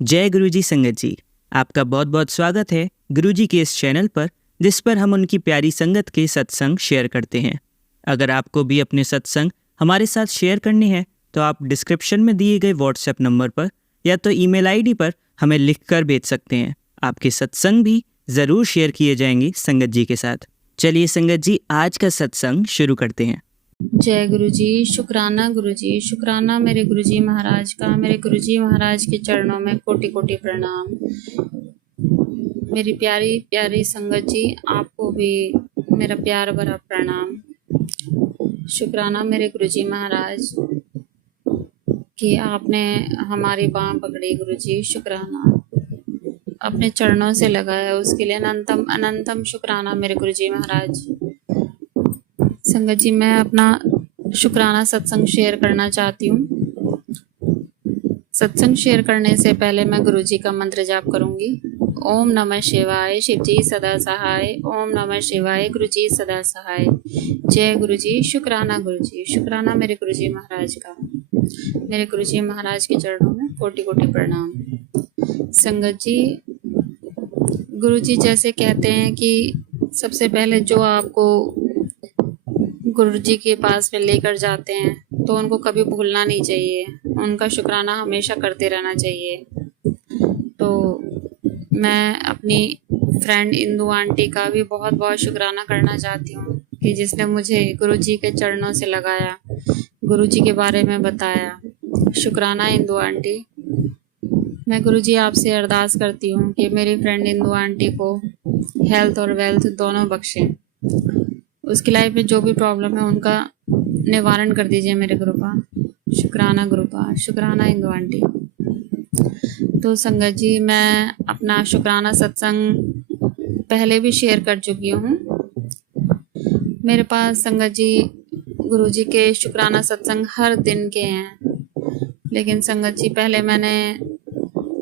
जय गुरुजी संगत जी, आपका बहुत बहुत स्वागत है गुरुजी के इस चैनल पर, जिस पर हम उनकी प्यारी संगत के सत्संग शेयर करते हैं। अगर आपको भी अपने सत्संग हमारे साथ शेयर करने हैं तो आप डिस्क्रिप्शन में दिए गए व्हाट्सएप नंबर पर या तो ईमेल आईडी पर हमें लिखकर भेज सकते हैं। आपके सत्संग भी ज़रूर शेयर किए जाएंगे संगत जी के साथ। चलिए संगत जी, आज का सत्संग शुरू करते हैं। जय गुरुजी, शुक्राना गुरुजी, शुक्राना मेरे गुरुजी महाराज का। मेरे गुरुजी महाराज के चरणों में कोटि कोटि प्रणाम। मेरी प्यारी प्यारी संगत जी, आपको भी मेरा प्यार भरा प्रणाम। शुक्राना मेरे गुरुजी महाराज कि आपने हमारी बाह पकड़ी। गुरुजी शुक्राना, अपने चरणों से लगाया, उसके लिए अनंतम अनंतम शुक्राना मेरे गुरुजी महाराज। संगत जी, मैं अपना शुक्राना सत्संग शेयर करना चाहती हूँ। सत्संग शेयर करने से पहले मैं गुरुजी का मंत्र जाप करूंगी। ओम नमः शिवाय, शिवजी सदा सहाय। ओम नमः शिवाय, गुरुजी सदा सहाय। जय गुरुजी, शुक्राना गुरुजी, शुक्राना मेरे गुरुजी महाराज का। मेरे गुरुजी महाराज के चरणों में कोटि कोटि प्रणाम। संगत जी, गुरुजी जैसे कहते हैं कि सबसे पहले जो आपको गुरुजी के पास में लेकर जाते हैं तो उनको कभी भूलना नहीं चाहिए, उनका शुक्राना हमेशा करते रहना चाहिए। तो मैं अपनी फ्रेंड इंदू आंटी का भी बहुत बहुत शुक्राना करना चाहती हूँ कि जिसने मुझे गुरुजी के चरणों से लगाया, गुरुजी के बारे में बताया। शुक्राना इंदू आंटी। मैं गुरुजी आपसे अरदास करती हूँ कि मेरी फ्रेंड इंदू आंटी को हेल्थ और वेल्थ दोनों बख्शें। उसकी लाइफ में जो भी प्रॉब्लम है उनका निवारण कर दीजिए मेरे गुरुपा। शुक्राना गुरुपा, शुक्राना इंदु आंटी। तो संगत जी, मैं अपना शुक्राना सत्संग पहले भी शेयर कर चुकी हूँ। मेरे पास संगत जी गुरुजी के शुक्राना सत्संग हर दिन के हैं, लेकिन संगत जी पहले मैंने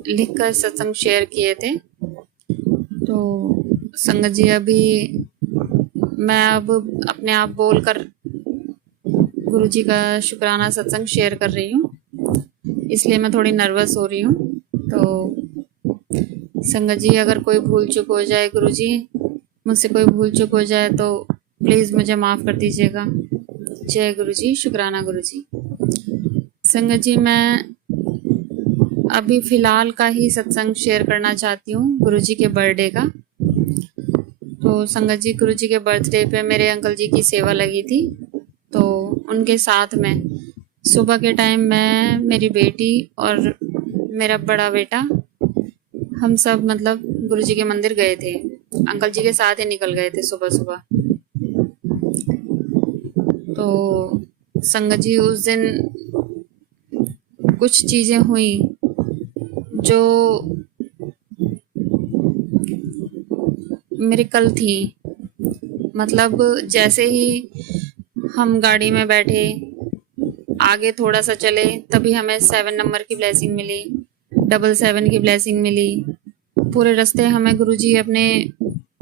लिखकर सत्संग शेयर किए थे। तो संगत जी, अभी मैं अब अपने आप बोलकर गुरुजी का शुक्राना सत्संग शेयर कर रही हूँ, इसलिए मैं थोड़ी नर्वस हो रही हूँ। तो संगत जी, अगर कोई भूल चूक हो जाए, गुरुजी मुझसे कोई भूल चूक हो जाए तो प्लीज़ मुझे माफ़ कर दीजिएगा। जय गुरुजी, शुक्राना गुरुजी। संगत जी, मैं अभी फ़िलहाल का ही सत्संग शेयर करना चाहती हूँ, गुरुजी के बर्थडे का। तो संगत जी, गुरुजी के बर्थडे पे मेरे अंकल जी की सेवा लगी थी, तो उनके साथ में सुबह के टाइम मैं, मेरी बेटी और मेरा बड़ा बेटा, हम सब मतलब गुरुजी के मंदिर गए थे। अंकल जी के साथ ही निकल गए थे सुबह सुबह। तो संगत जी, उस दिन कुछ चीज़ें हुई जो मेरी कल थी। मतलब जैसे ही हम गाड़ी में बैठे, आगे थोड़ा सा चले, तभी हमें 7 नंबर की ब्लेसिंग मिली, 777 की ब्लेसिंग मिली। पूरे रास्ते हमें गुरुजी अपने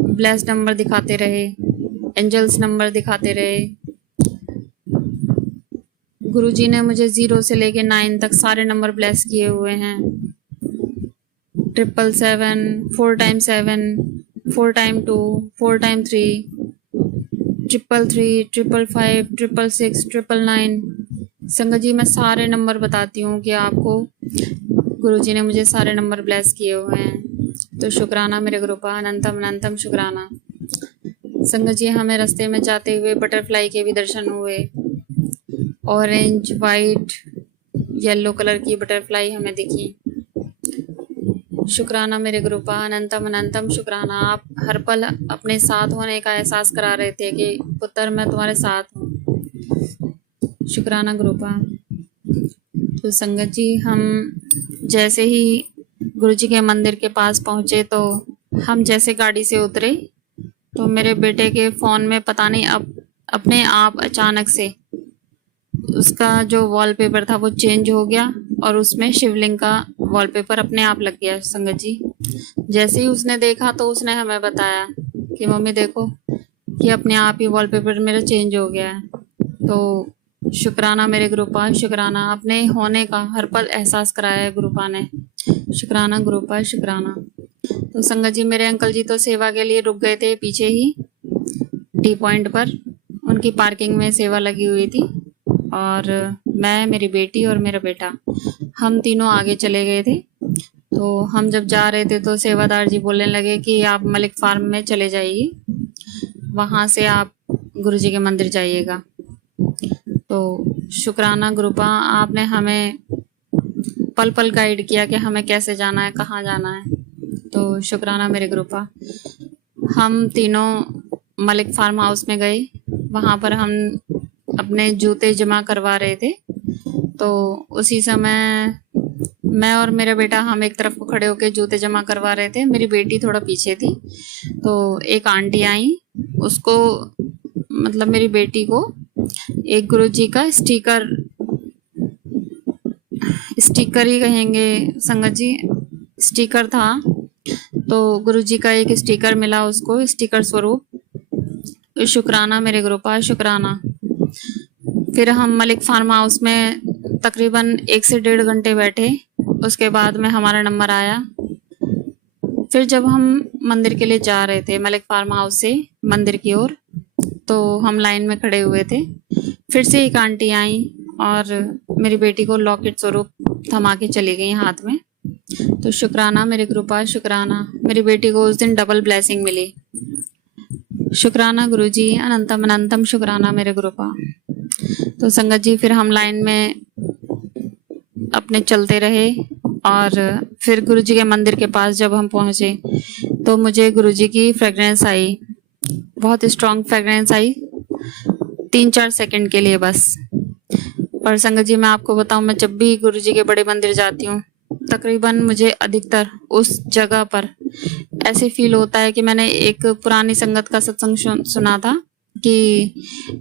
ब्लेस्ड नंबर दिखाते रहे, एंजल्स नंबर दिखाते रहे। गुरुजी ने मुझे 0 से लेके 9 तक सारे नंबर ब्लेस किए हुए हैं। 777, 4 टाइम 7, 4 टाइम 2, 4 टाइम 3, 333, 555, 666, 999। संगत जी, मैं सारे नंबर बताती हूँ कि आपको गुरुजी ने मुझे सारे नंबर ब्लेस किए हुए हैं। तो शुक्राना मेरे गुरुपा, अनंतम अनंतम शुक्राना। संगत जी, हमें रास्ते में जाते हुए बटरफ्लाई के भी दर्शन हुए। ऑरेंज, वाइट, येलो कलर की बटरफ्लाई हमें दिखी। शुक्राना मेरे गुरुपा, अनंतम अनंतम शुक्राना। आप हर पल अपने साथ होने का एहसास करा रहे थे कि पुत्र मैं तुम्हारे साथ हूँ। शुक्राना गुरुपा। तो संगत जी, हम जैसे ही गुरुजी के मंदिर के पास पहुँचे तो हम जैसे गाड़ी से उतरे तो मेरे बेटे के फ़ोन में पता नहीं अब अपने आप अचानक से उसका जो वॉलपेपर था वो चेंज हो गया और उसमें शिवलिंग का वॉलपेपर अपने आप लग गया। संगत जी, जैसे ही उसने देखा तो उसने हमें बताया कि मम्मी देखो कि अपने आप ही वॉलपेपर मेरा चेंज हो गया है। तो शुक्राना मेरे गुरुपा, शुक्राना। अपने होने का हर पल एहसास कराया है गुरुपा ने। शुक्राना गुरु पर शुक्राना। तो संगत जी, मेरे अंकल जी तो सेवा के लिए रुक गए थे पीछे ही टी पॉइंट पर, उनकी पार्किंग में सेवा लगी हुई थी, और मैं, मेरी बेटी और मेरा बेटा, हम तीनों आगे चले गए थे। तो हम जब जा रहे थे तो सेवादार जी बोलने लगे कि आप मलिक फार्म में चले जाइए, वहाँ से आप गुरु जी के मंदिर जाइएगा। तो शुक्राना गुरुपा, आपने हमें पल पल गाइड किया कि हमें कैसे जाना है, कहाँ जाना है। तो शुक्राना मेरे गुरुपा। हम तीनों मलिक फार्म हाउस में गए, वहाँ पर हम अपने जूते जमा करवा रहे थे। तो उसी समय मैं और मेरा बेटा हम एक तरफ को खड़े होकर जूते जमा करवा रहे थे, मेरी बेटी थोड़ा पीछे थी। तो एक आंटी आई, उसको मतलब मेरी बेटी को एक गुरुजी का स्टिकर ही कहेंगे संगत जी, स्टिकर था। तो गुरुजी का एक स्टिकर मिला उसको, स्टिकर स्वरूप। शुक्राना मेरे गुरुपा, शुक्राना। फिर हम मलिक फार्म हाउस में तकरीबन 1 से 1.5 घंटे बैठे। उसके बाद में हमारा नंबर आया। फिर जब हम मंदिर के लिए जा रहे थे मलिक फार्म हाउस से मंदिर की ओर, तो हम लाइन में खड़े हुए थे। फिर से एक आंटी आई और मेरी बेटी को लॉकेट स्वरूप थमा के चली गई हाथ में। तो शुक्राना मेरे गुरुपा, शुक्राना। मेरी बेटी को उस दिन डबल ब्लेसिंग मिली। शुक्राना गुरुजी, अनंतम अनंतम शुक्राना मेरे गुरुपा। तो संगत जी, फिर हम लाइन में अपने चलते रहे, और फिर गुरुजी के मंदिर के पास जब हम पहुंचे तो मुझे गुरुजी की फ्रेग्रेंस आई, बहुत स्ट्रॉन्ग फ्रेग्रेंस आई, 3-4 सेकंड के लिए बस। और संगत जी, मैं आपको बताऊं, मैं जब भी गुरुजी के बड़े मंदिर जाती हूँ, तकरीबन मुझे अधिकतर उस जगह पर ऐसे फील होता है कि मैंने एक पुरानी संगत का सत्संग सुना था कि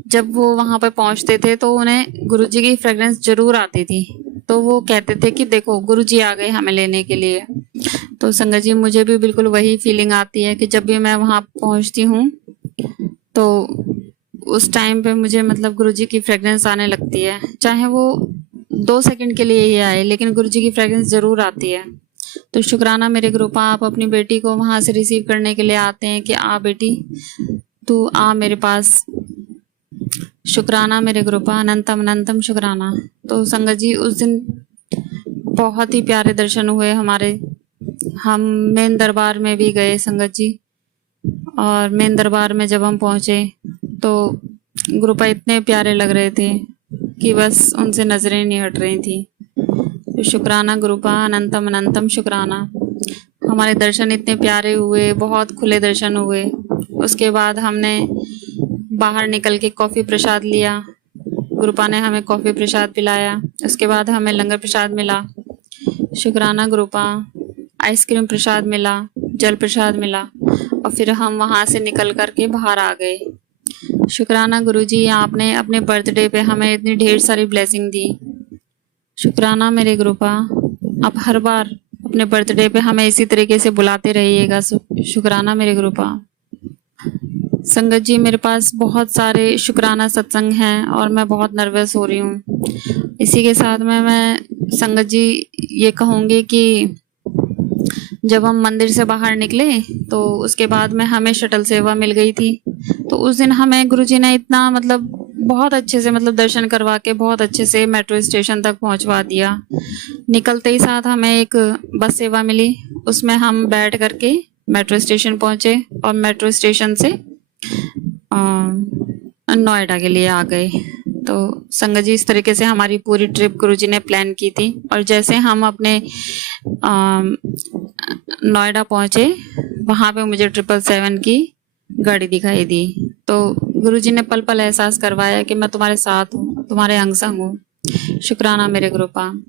जब वो वहां पर पहुंचते थे तो उन्हें गुरुजी की फ्रेग्रेंस जरूर आती थी। तो वो कहते थे कि देखो गुरुजी आ गए हमें लेने के लिए। तो संगत जी, मुझे भी बिल्कुल वही फीलिंग आती है कि जब भी मैं वहां पहुंचती हूँ तो उस टाइम पे मुझे मतलब गुरुजी की फ्रेग्रेंस आने लगती है, चाहे वो 2 सेकंड के लिए ही आए, लेकिन गुरुजी की फ्रेग्रेंस जरूर आती है। तो शुक्राना मेरे गुरुपा, आप अपनी बेटी को वहां से रिसीव करने के लिए आते हैं कि आ बेटी, तू आ मेरे पास। शुक्राना मेरे गुरुपा, अनंतम अनंतम शुक्राना। तो संगत जी, उस दिन बहुत ही प्यारे दर्शन हुए हमारे। हम मेन दरबार में भी गए संगत जी, और मेन दरबार में जब हम पहुंचे तो गुरुपा इतने प्यारे लग रहे थे कि बस उनसे नजरें नहीं हट रही थी। तो शुक्राना गुरुपा, अनंतम अनंतम शुक्राना। हमारे दर्शन इतने प्यारे हुए, बहुत खुले दर्शन हुए। उसके बाद हमने बाहर निकल के कॉफ़ी प्रसाद लिया, गुरुपा ने हमें कॉफ़ी प्रसाद पिलाया। उसके बाद हमें लंगर प्रसाद मिला। शुक्राना गुरुपा, आइसक्रीम प्रसाद मिला, जल प्रसाद मिला, और फिर हम वहाँ से निकल कर के बाहर आ गए। शुक्राना गुरुजी, आपने अपने बर्थडे पे हमें इतनी ढेर सारी ब्लेसिंग दी। शुक्राना मेरे गुरुपा, आप हर बार अपने बर्थडे पे हमें इसी तरीके से बुलाते रहिएगा। शुक्राना मेरे गुरुपा। संगत जी, मेरे पास बहुत सारे शुक्राना सत्संग हैं और मैं बहुत नर्वस हो रही हूँ। इसी के साथ में मैं संगत जी ये कहूँगी कि जब हम मंदिर से बाहर निकले तो उसके बाद में हमें शटल सेवा मिल गई थी। तो उस दिन हमें गुरुजी ने इतना मतलब बहुत अच्छे से मतलब दर्शन करवा के बहुत अच्छे से मेट्रो स्टेशन तक पहुंचवा दिया। निकलते ही साथ हमें एक बस सेवा मिली, उसमें हम बैठ करके मेट्रो स्टेशन पहुंचे और मेट्रो स्टेशन से नोएडा के लिए आ गए। तो संगत जी, इस तरीके से हमारी पूरी ट्रिप गुरुजी ने प्लान की थी। और जैसे हम अपने नोएडा पहुंचे, वहां पे मुझे 777 की गाड़ी दिखाई दी। तो गुरुजी ने पल पल एहसास करवाया कि मैं तुम्हारे साथ हूँ, तुम्हारे अंग संग हूँ। शुक्राना मेरे गुरुपा।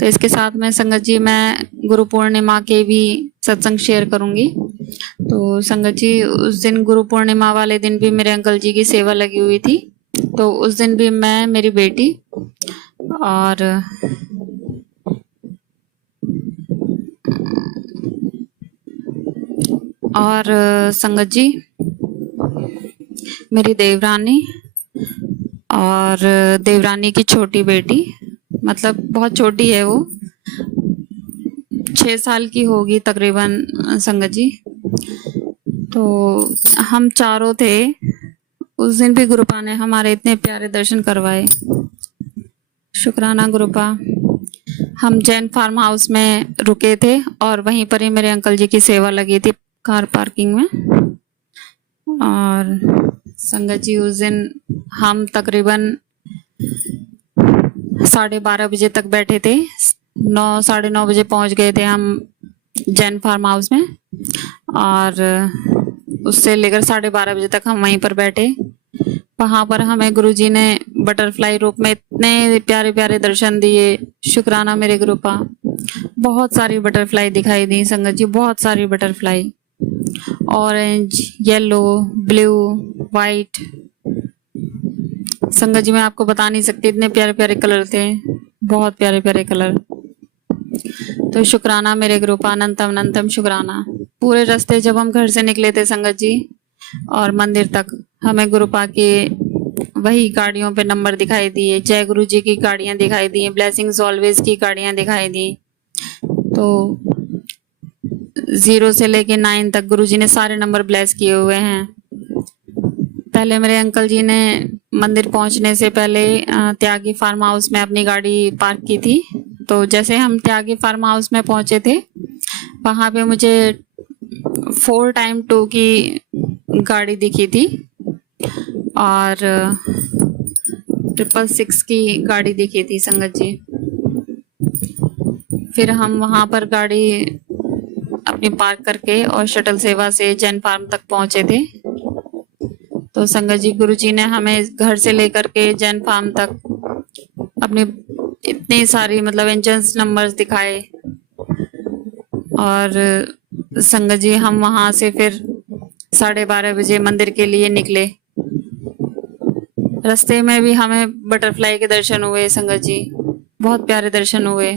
तो इसके साथ में संगत जी, मैं गुरु पूर्णिमा के भी सत्संग शेयर करूंगी। तो संगत जी, उस दिन गुरु पूर्णिमा वाले दिन भी मेरे अंकल जी की सेवा लगी हुई थी। तो उस दिन भी मैं, मेरी बेटी और संगत जी, मेरी देवरानी और देवरानी की छोटी बेटी, मतलब बहुत छोटी है वो, 6 साल की होगी तकरीबन संगत जी। तो हम चारों थे, उस दिन भी गुरुपा ने हमारे इतने प्यारे दर्शन करवाए। शुक्राना गुरुपा। हम जैन फार्म हाउस में रुके थे और वहीं पर ही मेरे अंकल जी की सेवा लगी थी कार पार्किंग में। और संगत जी उस दिन हम तकरीबन 12:30 बजे तक बैठे थे। 9-9:30 बजे पहुंच गए थे हम जैन फार्म हाउस में, और उससे लेकर 12:30 बजे तक हम वहीं पर बैठे। वहां पर हमें गुरुजी ने बटरफ्लाई रूप में इतने प्यारे प्यारे दर्शन दिए। शुक्राना मेरे गुरुपा। बहुत सारी बटरफ्लाई दिखाई दी संगत जी, बहुत सारी butterfly, orange, yellow, blue, white. संगत जी मैं आपको बता नहीं सकती, इतने प्यारे प्यारे कलर थे, बहुत प्यारे प्यारे कलर। तो शुक्राना मेरे गुरुपा, अनंतम अनंतम शुक्राना। पूरे रास्ते जब हम घर से निकले थे संगत जी और मंदिर तक, हमें गुरुपा के वही गाड़ियों पे नंबर दिखाई दिए, जय गुरु जी की गाड़ियां दिखाई दी, ब्लेसिंग्स ऑलवेज की गाड़ियां दिखाई दी। तो 0 से लेके 9 तक गुरुजी ने सारे नंबर ब्लेस किए हुए हैं। पहले मेरे अंकल जी ने मंदिर पहुंचने से पहले त्यागी फार्म हाउस में अपनी गाड़ी पार्क की थी। तो जैसे हम त्यागी फार्म हाउस में पहुंचे थे, वहां पे मुझे 4x2 की गाड़ी दिखी थी और 666 की गाड़ी दिखी थी संगत जी। फिर हम वहां पर गाड़ी अपनी पार्क करके और शटल सेवा से जैन फार्म तक पहुंचे थे। तो संगत जी गुरुजी ने हमें घर से लेकर के जैन फार्म तक अपनी इतनी सारी मतलब इंजन्स नंबर्स दिखाए। और संगत जी हम वहां से फिर 12:30 बजे मंदिर के लिए निकले। रास्ते में भी हमें बटरफ्लाई के दर्शन हुए संगत जी, बहुत प्यारे दर्शन हुए।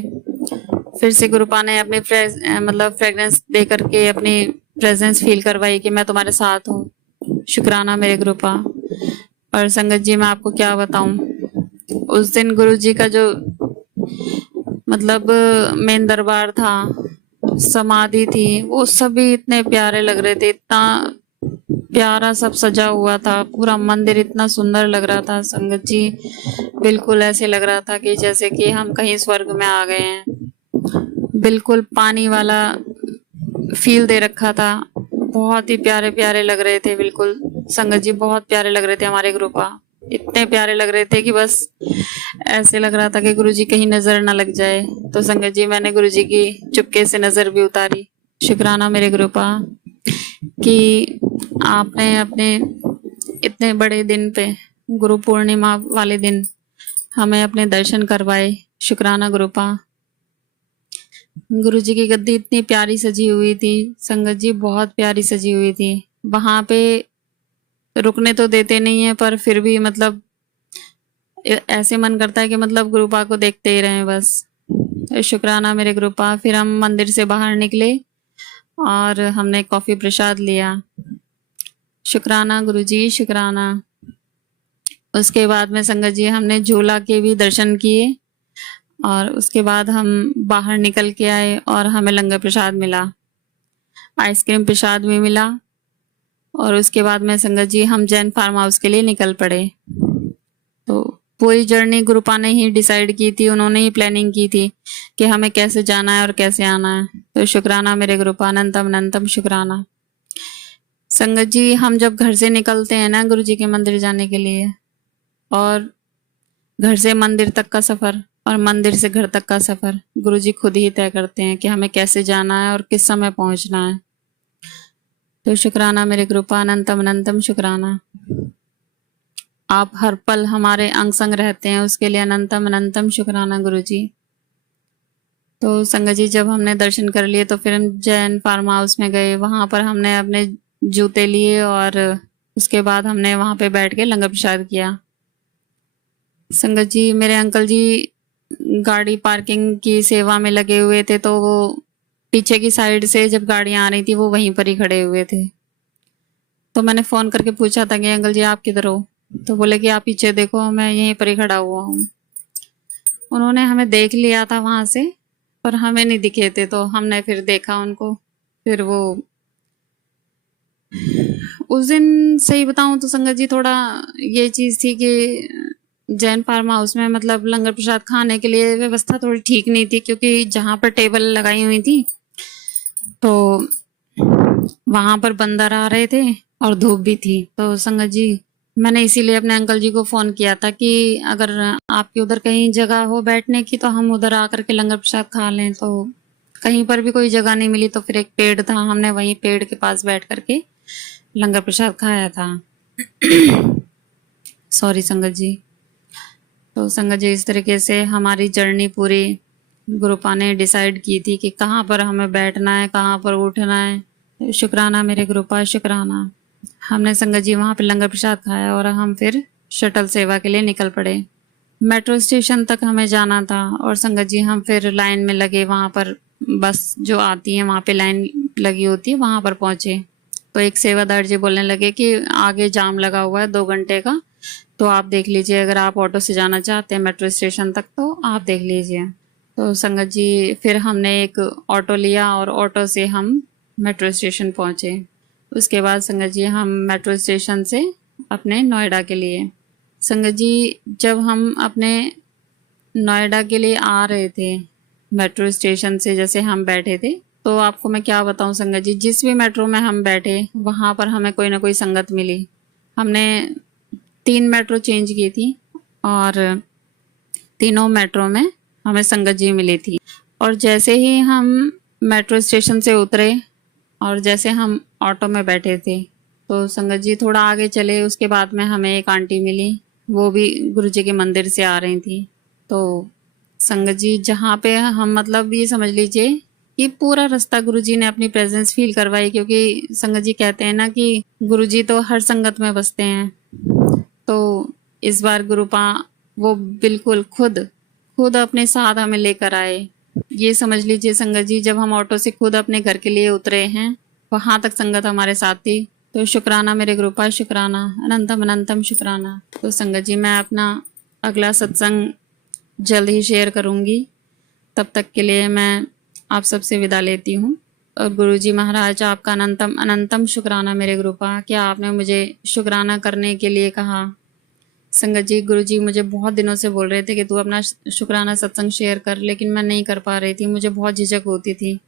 फिर से गुरुपा ने अपनी फ्रेग्रेंस दे करके अपनी प्रेजेंस फील करवाई कि मैं तुम्हारे साथ हूँ। शुक्राना मेरे गुरुपा। और संगत जी मैं आपको क्या बताऊं, उस दिन गुरुजी का जो मतलब मेन दरबार था, समाधि थी, वो सभी इतने प्यारे लग रहे थे, इतना प्यारा सब सजा हुआ था, पूरा मंदिर इतना सुंदर लग रहा था संगत जी। बिल्कुल ऐसे लग रहा था कि जैसे कि हम कहीं स्वर्ग में आ गए हैं। बिल्कुल पानी वाला फील दे रखा था, बहुत ही प्यारे प्यारे लग रहे थे। बिल्कुल संगत जी बहुत प्यारे लग रहे थे हमारे गुरुपा, इतने प्यारे लग रहे थे कि बस ऐसे लग रहा था कि गुरुजी कहीं नजर ना लग जाए। तो संगत जी मैंने गुरुजी की चुपके से नजर भी उतारी। शुक्राना मेरे गुरुपा कि आपने अपने इतने बड़े दिन पे, गुरु पूर्णिमा वाले दिन, हमें अपने दर्शन करवाए। शुक्राना गुरुपा। गुरुजी की गद्दी इतनी प्यारी सजी हुई थी संगत जी, बहुत प्यारी सजी हुई थी। वहां पे रुकने तो देते नहीं है, पर फिर भी मतलब ऐसे मन करता है कि मतलब गुरुपा को देखते ही रहें बस। शुक्राना मेरे गुरुपा। फिर हम मंदिर से बाहर निकले और हमने कॉफी प्रसाद लिया। शुक्राना गुरुजी, शुक्राना। उसके बाद में संगत जी हमने झूला के भी दर्शन किए और उसके बाद हम बाहर निकल के आए और हमें लंगर प्रसाद मिला, आइसक्रीम प्रसाद भी मिला। और उसके बाद में संगत जी हम जैन फार्म हाउस के लिए निकल पड़े। तो पूरी जर्नी गुरुपा ने ही डिसाइड की थी, उन्होंने ही प्लानिंग की थी कि हमें कैसे जाना है और कैसे आना है। तो शुक्राना मेरे गुरुपा, अनंतम अनंतम शुक्राना। संगत जी हम जब घर से निकलते हैं ना गुरु जी के मंदिर जाने के लिए, और घर से मंदिर तक का सफर और मंदिर से घर तक का सफर गुरु जी खुद ही तय करते हैं कि हमें कैसे जाना है और किस समय पहुंचना है। तो शुक्राना मेरे गुरुपा, अनंतम अनंतम शुक्राना। आप हर पल हमारे अंग संग रहते हैं, उसके लिए अनंतम अनंतम शुक्राना गुरु जी। तो संगत जी जब हमने दर्शन कर लिए तो फिर हम जैन फार्म हाउस में गए। वहां पर हमने अपने जूते लिए और उसके बाद हमने वहां पे बैठ के लंगर प्रसाद किया। संगत जी मेरे अंकल जी गाड़ी पार्किंग की सेवा में लगे हुए थे, तो वो पीछे की साइड से जब गाड़ियां आ रही थी वो वहीं पर ही खड़े हुए थे। तो मैंने फोन करके पूछा था कि अंकल जी आप किधर हो, तो बोले कि आप पीछे देखो, मैं यहीं पर ही खड़ा हुआ हूँ। उन्होंने हमें देख लिया था वहां से, पर हमें नहीं दिखे थे, तो हमने फिर देखा उनको। फिर वो उस दिन सही बताऊं तो संगत जी थोड़ा ये चीज़ थी कि जैन फार्म हाउस में मतलब लंगर प्रसाद खाने के लिए व्यवस्था थोड़ी ठीक नहीं थी, क्योंकि जहाँ पर टेबल लगाई हुई थी तो वहां पर बंदर आ रहे थे और धूप भी थी। तो संगत जी मैंने इसीलिए अपने अंकल जी को फोन किया था कि अगर आपके उधर कहीं जगह हो बैठने की तो हम उधर आकर के लंगर प्रसाद खा लें। तो कहीं पर भी कोई जगह नहीं मिली, तो फिर एक पेड़ था, हमने वहीं पेड़ के पास बैठ करके लंगर प्रसाद खाया था। सॉरी संगत जी। तो संगत जी इस तरीके से हमारी जर्नी पूरी ग्रुपा ने डिसाइड की थी कि कहाँ पर हमें बैठना है, कहाँ पर उठना है। शुक्राना मेरे ग्रुपा, शुक्राना। हमने संगत जी वहाँ पे लंगर प्रसाद खाया और हम फिर शटल सेवा के लिए निकल पड़े। मेट्रो स्टेशन तक हमें जाना था और संगत जी हम फिर लाइन में लगे, वहाँ पर बस जो आती है वहाँ पे लाइन लगी होती है, वहाँ पर पहुँचे। तो एक सेवादार जी बोलने लगे कि आगे जाम लगा हुआ है 2 घंटे का, तो आप देख लीजिए, अगर आप ऑटो से जाना चाहते हैं मेट्रो स्टेशन तक तो आप देख लीजिए। तो संगत जी फिर हमने एक ऑटो लिया और ऑटो से हम मेट्रो स्टेशन पहुँचे। उसके बाद संगत जी हम मेट्रो स्टेशन से अपने नोएडा के लिए। संगत जी जब हम अपने नोएडा के लिए आ रहे थे मेट्रो स्टेशन से, जैसे हम बैठे थे, तो आपको मैं क्या बताऊं संगत जी, जिस भी मेट्रो में हम बैठे वहाँ पर हमें कोई ना कोई संगत मिली। हमने 3 मेट्रो चेंज की थी और तीनों मेट्रो में हमें संगत जी मिली थी। और जैसे ही हम मेट्रो स्टेशन से उतरे और जैसे हम ऑटो में बैठे थे तो संगत जी थोड़ा आगे चले, उसके बाद में हमें एक आंटी मिली, वो भी गुरुजी के मंदिर से आ रही थी। तो संगत जी जहाँ पे हम मतलब ये समझ लीजिए कि पूरा रास्ता गुरुजी ने अपनी प्रेजेंस फील करवाई, क्योंकि संगत जी कहते हैं ना कि गुरुजी तो हर संगत में बसते हैं। तो इस बार गुरुपा वो बिल्कुल खुद अपने साथ हमें लेकर आए। ये समझ लीजिए संगत जी जब हम ऑटो से खुद अपने घर के लिए उतरे हैं, वहां तक संगत हमारे साथ थी। तो शुक्राना मेरे ग्रुपा, शुक्राना, अनंतम अनंतम शुक्राना। तो संगत जी मैं अपना अगला सत्संग जल्द ही शेयर करूंगी, तब तक के लिए मैं आप सबसे विदा लेती हूँ। और गुरुजी महाराज आपका अनंतम अनंतम शुक्राना मेरे ग्रुपा, क्या आपने मुझे शुक्राना करने के लिए कहा। संगत जी गुरुजी मुझे बहुत दिनों से बोल रहे थे कि तू अपना शुक्राना सत्संग शेयर कर, लेकिन मैं नहीं कर पा रही थी, मुझे बहुत झिझक होती थी।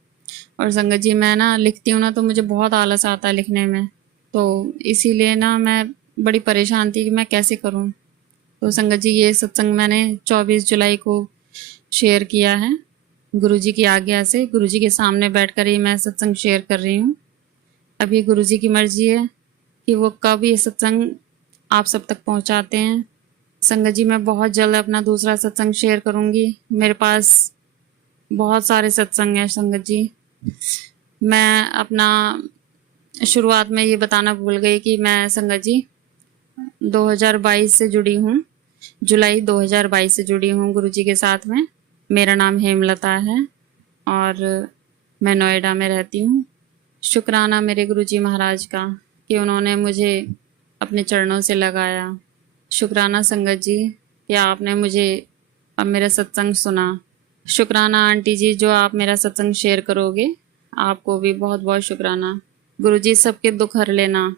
और संगत जी मैं ना लिखती हूँ ना तो मुझे बहुत आलस आता है लिखने में, तो इसीलिए ना मैं बड़ी परेशान थी कि मैं कैसे करूँ। तो संगत जी ये सत्संग मैंने 24 जुलाई को शेयर किया है गुरुजी की आज्ञा से। गुरुजी के सामने बैठकर ही मैं सत्संग शेयर कर रही हूँ। अभी गुरुजी की मर्जी है कि वो कब ये सत्संग आप सब तक पहुँचाते हैं। संगत जी मैं बहुत जल्द अपना दूसरा सत्संग शेयर करूँगी। मेरे पास बहुत सारे सत्संग हैं संगत जी। मैं अपना शुरुआत में ये बताना भूल गई कि मैं संगत जी 2022 से जुड़ी हूँ, जुलाई 2022 से जुड़ी हूँ गुरुजी के साथ में। मेरा नाम हेमलता है और मैं नोएडा में रहती हूँ। शुक्राना मेरे गुरुजी महाराज का कि उन्होंने मुझे अपने चरणों से लगाया। शुक्राना संगत जी कि आपने मुझे अब मेरा सत्संग सुना। शुक्राना आंटी जी जो आप मेरा सत्संग शेयर करोगे, आपको भी बहुत बहुत शुक्राना। गुरुजी सबके दुख हर लेना,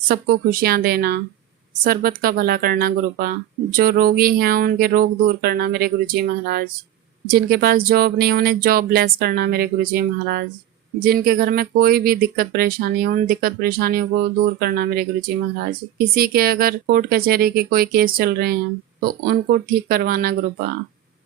सबको खुशियाँ देना, सरबत का भला करना गुरुपा। जो रोगी हैं उनके रोग दूर करना मेरे गुरुजी महाराज। जिनके पास जॉब नहीं उन्हें जॉब ब्लेस करना मेरे गुरुजी महाराज। जिनके घर में कोई भी दिक्कत परेशानी है उन दिक्कत परेशानियों को दूर करना मेरे गुरुजी महाराज। किसी के अगर कोर्ट कचहरी के कोई केस चल रहे हैं तो उनको ठीक करवाना गुरुपा।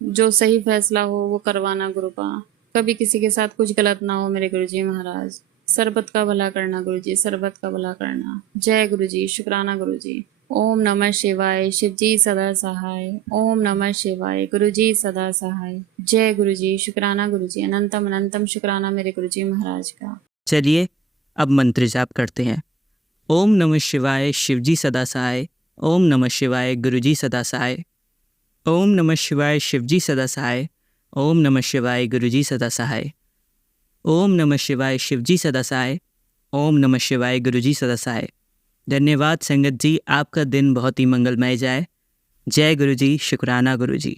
जो सही फैसला हो वो करवाना गुरुपा। कभी किसी के साथ कुछ गलत ना हो मेरे गुरुजी महाराज। सरबत का भला करना गुरुजी, सरबत का भला करना। जय गुरुजी, शुक्राना गुरुजी। ओम नमः शिवाय, शिवजी सदा सहाय। ओम नमः शिवाय, गुरुजी सदा सहाय। जय गुरुजी, शुक्राना गुरुजी, अनंतम अनंतम शुक्राना मेरे गुरुजी महाराज का। चलिए अब मंत्र जाप करते हैं। ओम नमः शिवाय, शिवजी सदा सहाय। ओम नमः शिवाय, गुरुजी सदा सहाय। ओम नमः शिवाय, शिवजी सदा सहाय। ओम नमः शिवाय, गुरुजी सदा सहाय। ओम नमः शिवाय, शिवजी सदा सहाय। ओम नमः शिवाय, गुरुजी सदा सहाय। धन्यवाद संगत जी, आपका दिन बहुत ही मंगलमय जाए। जय गुरुजी, शुक्राना गुरुजी।